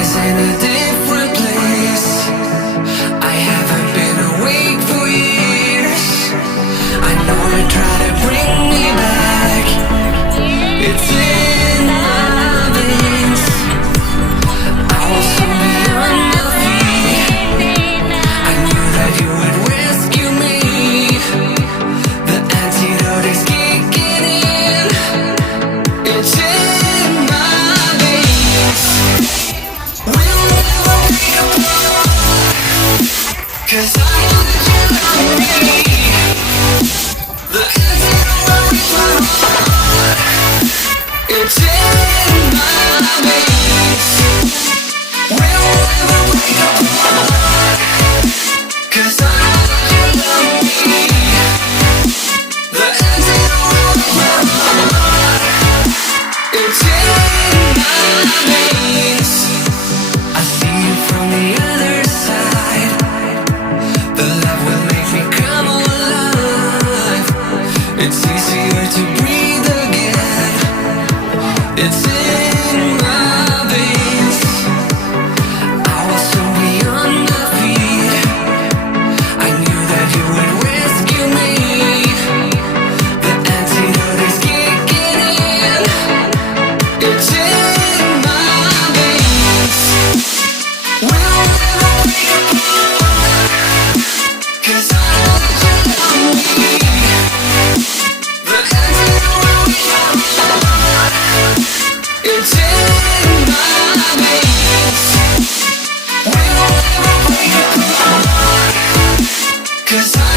is in a different place. I haven't been awake for years. I know you try to bring me back. It's in my veins. I will soon be on my feet. I knew that you would rescue me. The antidote is kicking in. It's in my veins. We'll never be apart, 'cause I know that you love me. The antidote is my heart. It's in my veins. We'll never break apart, 'cause I know that you love me. The antidote is my heart. It's in my veins. I see you from the other side. The love will make me come alive. It's easier to breathe again. It's in my veins. I will soon be on my feet. I knew that you would rescue me. The antidote is kicking in. It's in my veins. We'll never break apart, 'cause I know that you love me. The antidote is my heart. It's in my veins. We'll never break apart, 'cause I